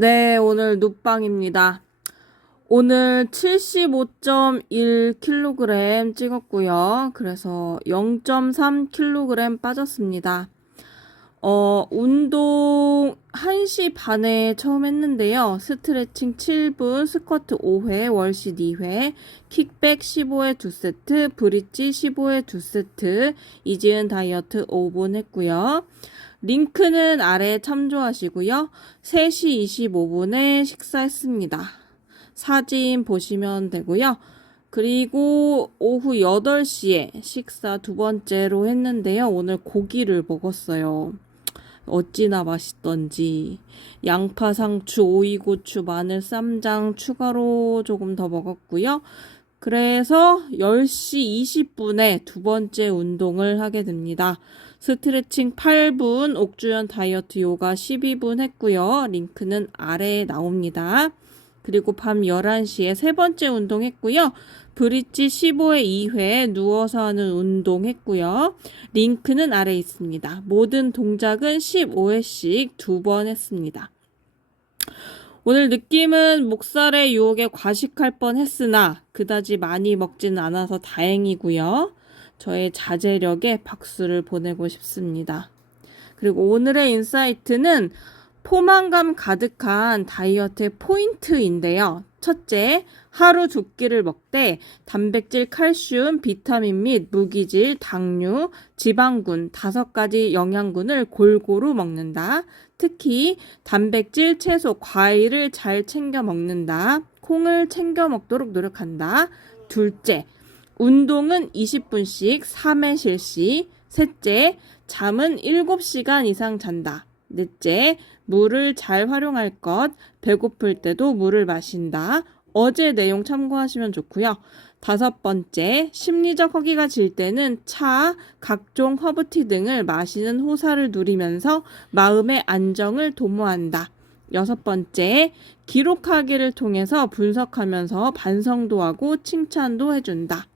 네, 오늘 눕방입니다. 오늘 75.1kg 찍었고요. 그래서 0.3kg 빠졌습니다. 어, 운동 1시 반에 처음 했는데요. 스트레칭 7분, 스쿼트 5회, 월시 2회, 킥백 15회 2세트, 브릿지 15회 2세트, 이지은 다이어트 5분 했고요. 링크는 아래에 참조하시고요. 3시 25분에 식사했습니다. 사진 보시면 되고요. 그리고 오후 8시에 식사 두 번째로 했는데요. 오늘 고기를 먹었어요. 어찌나 맛있던지. 양파, 상추, 오이 고추, 마늘, 쌈장 추가로 조금 더 먹었고요. 그래서 10시 20분에 두 번째 운동을 하게 됩니다. 스트레칭 8분, 옥주현 다이어트 요가 12분 했고요. 링크는 아래에 나옵니다. 그리고 밤 11시에 세 번째 운동 했고요. 브릿지 15회 2회 누워서 하는 운동 했고요. 링크는 아래에 있습니다. 모든 동작은 15회씩 두 번 했습니다. 오늘 느낌은 목살의 유혹에 과식할 뻔 했으나 그다지 많이 먹지는 않아서 다행이고요. 저의 자제력에 박수를 보내고 싶습니다. 그리고 오늘의 인사이트는 포만감 가득한 다이어트의 포인트인데요. 첫째, 하루 두 끼를 먹되 단백질, 칼슘, 비타민 및 무기질, 당류, 지방군 다섯 가지 영양분을 골고루 먹는다. 특히 단백질, 채소, 과일을 잘 챙겨 먹는다. 콩을 챙겨 먹도록 노력한다. 둘째, 운동은 20분씩 3회 실시. 셋째, 잠은 7시간 이상 잔다. 넷째, 물을 잘 활용할 것. 배고플 때도 물을 마신다. 어제 내용 참고하시면 좋고요. 다섯 번째, 심리적 허기가 질 때는 차, 각종 허브티 등을 마시는 호사를 누리면서 마음의 안정을 도모한다. 여섯 번째, 기록하기를 통해서 분석하면서 반성도 하고 칭찬도 해준다.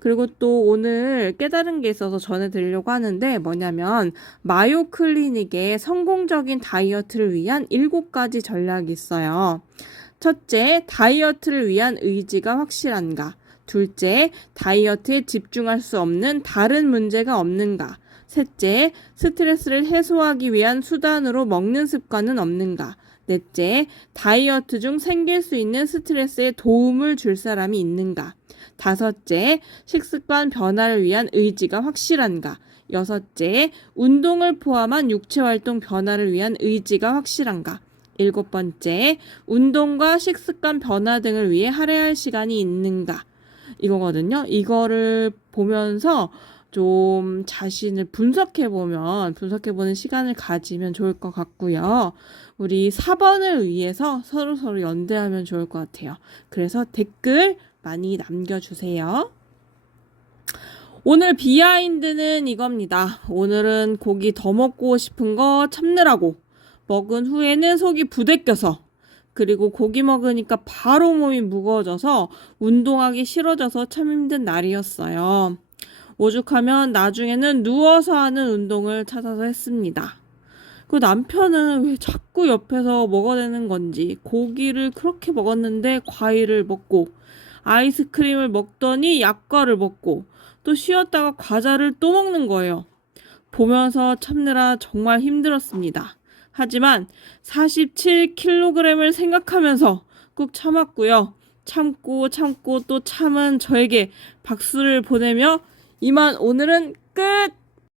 그리고 또 오늘 깨달은 게 있어서 전해드리려고 하는데 뭐냐면 마요 클리닉의 성공적인 다이어트를 위한 일곱 가지 전략이 있어요. 첫째, 다이어트를 위한 의지가 확실한가? 둘째, 다이어트에 집중할 수 없는 다른 문제가 없는가? 셋째, 스트레스를 해소하기 위한 수단으로 먹는 습관은 없는가? 넷째, 다이어트 중 생길 수 있는 스트레스에 도움을 줄 사람이 있는가? 다섯째, 식습관 변화를 위한 의지가 확실한가? 여섯째, 운동을 포함한 육체활동 변화를 위한 의지가 확실한가? 일곱 번째, 운동과 식습관 변화 등을 위해 할애할 시간이 있는가? 이거거든요. 이거를 보면서 좀 자신을 분석해보면, 분석해보는 시간을 가지면 좋을 것 같고요. 우리 4번을 위해서 서로서로 연대하면 좋을 것 같아요. 그래서 댓글 많이 남겨주세요. 오늘 비하인드는 이겁니다. 오늘은 고기 더 먹고 싶은 거 참느라고 먹은 후에는 속이 부대껴서 그리고 고기 먹으니까 바로 몸이 무거워져서 운동하기 싫어져서 참 힘든 날이었어요. 오죽하면 나중에는 누워서 하는 운동을 찾아서 했습니다. 그 남편은 왜 자꾸 옆에서 먹어대는 건지 고기를 그렇게 먹었는데 과일을 먹고 아이스크림을 먹더니 약과를 먹고 또 쉬었다가 과자를 또 먹는 거예요. 보면서 참느라 정말 힘들었습니다. 하지만 47kg을 생각하면서 꾹 참았고요. 참고 참고 또 참은 저에게 박수를 보내며 이만 오늘은 끝!